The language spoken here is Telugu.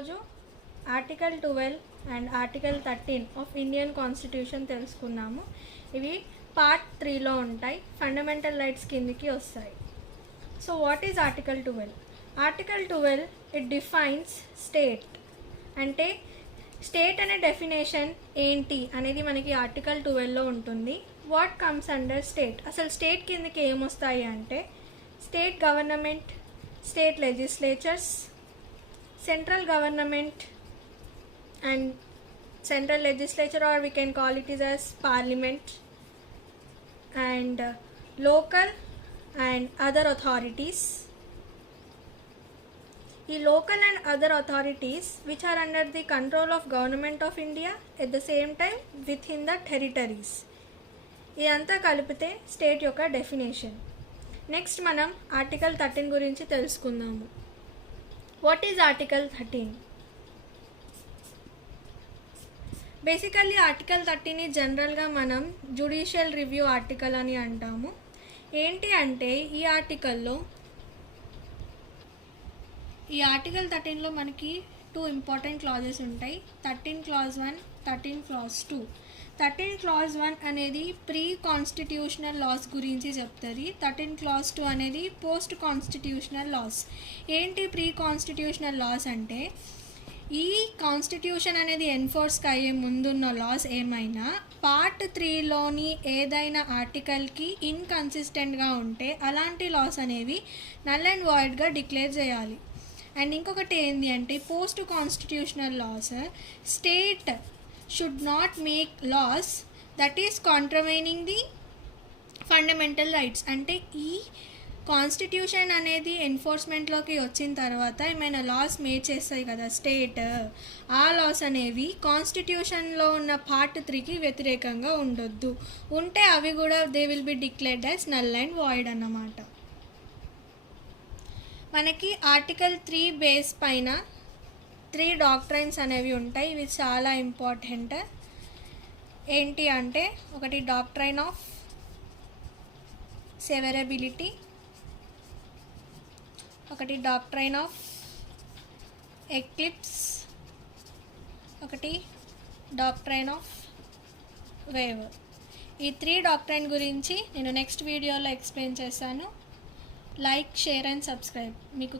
ఈరోజు article 12 and article 13 of Indian constitution తెలుసుకున్నాము. ఇవి పార్ట్ 3లో ఉంటాయి. ఫండమెంటల్ రైట్స్ కిందికి వస్తాయి. So what is article 12? Article 12 it defines state. అంటే స్టేట్ అనే డెఫినేషన్ ఏంటి అనేది మనకి ఆర్టికల్ 12లో ఉంటుంది. What comes under state? అసలు స్టేట్ కిందకి ఏమొస్తాయి అంటే state government, state legislatures, central government and central legislature, or we can call it as parliament, and local and other authorities. The local and other authorities which are under the control of government of India at the same time within the territories. ఇదంతా కలిపితే స్టేట్ యొక్క డెఫినేషన్. నెక్స్ట్ మనం ఆర్టికల్ 13 గురించి తెలుసుకుందాము. What is Article 13? Basically article 13ని జనరల్గా మనం జ్యుడిషియల్ రివ్యూ ఆర్టికల్ అని అంటాము. ఏంటి అంటే ఈ ఆర్టికల్ 13లో మనకి 2 ఇంపార్టెంట్ క్లాజెస్ ఉంటాయి. 13 clause 1, 13 clause 2. 13 clause 1 అనేది ప్రీ కాన్స్టిట్యూషనల్ లాస్ గురించి చెప్తుంది. 13 clause 2 అనేది పోస్ట్ కాన్స్టిట్యూషనల్ లాస్. ఏంటి ప్రీ కాన్స్టిట్యూషనల్ లాస్ అంటే ఈ కాన్స్టిట్యూషన్ అనేది ఎన్ఫోర్స్కి అయ్యే ముందున్న లాస్ ఏమైనా పార్ట్ 3లోని ఏదైనా ఆర్టికల్కి ఇన్కన్సిస్టెంట్గా ఉంటే అలాంటి లాస్ అనేవి నల్ అండ్ వాయిడ్గా డిక్లేర్ చేయాలి. అండ్ ఇంకొకటి ఏంటి అంటే post constitutional laws state should not make laws that is contravening the fundamental rights. అంటే ఈ కాన్స్టిట్యూషన్ అనేది ఎన్ఫోర్స్మెంట్లోకి వచ్చిన తర్వాత ఏమైనా లాస్ మేక్ చేస్తాయి కదా స్టేట్, ఆ లాస్ అనేవి కాన్స్టిట్యూషన్లో ఉన్న పార్ట్ 3కి వ్యతిరేకంగా ఉండొద్దు. ఉంటే అవి కూడా they will be declared as null and void అన్నమాట. మనకి ఆర్టికల్ 3 బేస్ పైన 3 డాక్ట్రైన్స్ అనేవి ఉంటాయి. ఇవి చాలా ఇంపార్టెంట్. ఏంటి అంటే ఒకటి డాక్ట్రైన్ ఆఫ్ సెవెరబిలిటీ, ఒకటి డాక్ట్రైన్ ఆఫ్ ఎక్లిప్స్, ఒకటి డాక్ట్రైన్ ఆఫ్ వేవ్. ఈ 3 డాక్ట్రైన్ గురించి నేను నెక్స్ట్ వీడియోలో ఎక్స్ప్లెయిన్ చేశాను. Like, share and subscribe. మీకు